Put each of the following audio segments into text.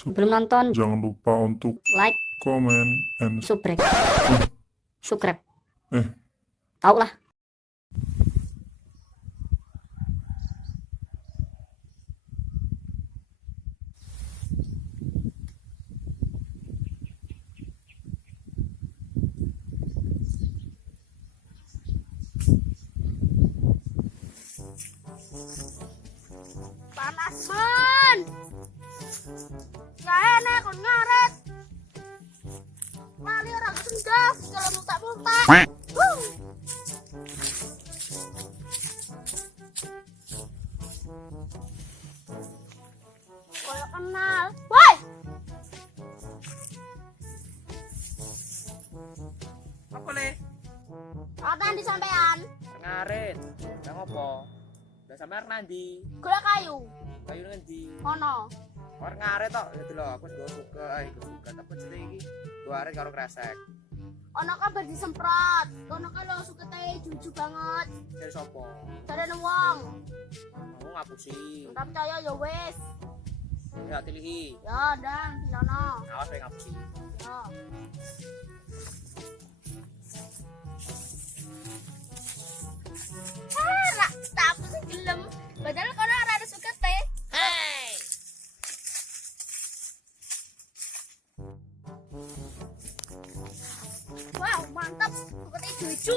Belum nonton, Jangan lupa untuk like, komen, and subscribe. Subscribe. eh Tau lah. Panas men, gak enak kon ngaret. Mali orang sendas kalau mutak-mutak. Kalau kenal, woi. Apa le? Apa yang disampaikan? Ngarit. Lah ngopo? Lah sampean nanti Gula kayu, kayu ngendi? ono. Orang ngarit tok. Ya lho, aku nggo buka, buka apa jenenge iki? Dua hari karo kresek. Ono kabar disemprot. Ono kalau suka teh juju banget. Dari sapa? Dari wong. Aku ngapusi. Enggak percaya ya wes. Ya tilihi. Ya dan Pilono. Awas wae ngapusi. Ya. Rak, tapi sih gelem. Padahal kono ora ada suka teh. Hey. Wow, mantap. Suka teh juju.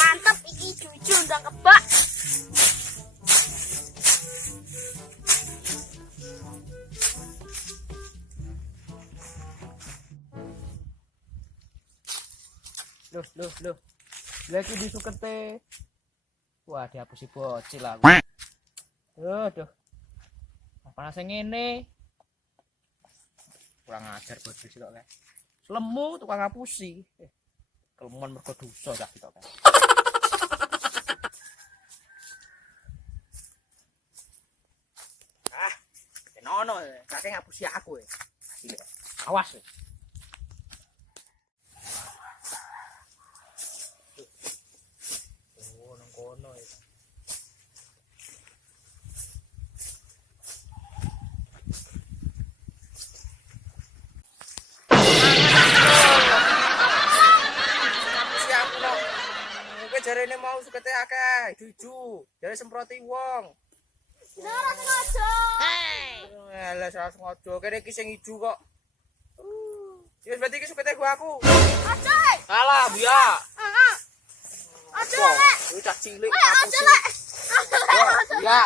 Mantap iki juju ndang kebak. Loh. Lagi disukete. Wah, dihapusi bocil aku. Aduh. Panas ngene. Kurang ajar bocil sih kok, Kak. Lemu tukang ngapusi. Kelemuan mergo dosa dah gitu kan. Enono, kakek ngapusi aku ya. Awas. Oh, nang kono ya. Jarene mau sukete akeh, juju. Jare semproti wong. Ora sengaja. Alah salah sengaja. Kene iki sing ijo kok. Ya berarti iki sukete gua aku. Aja. Alah, buya. Aja lek. Lu cah cilik. Aja lek. Ya.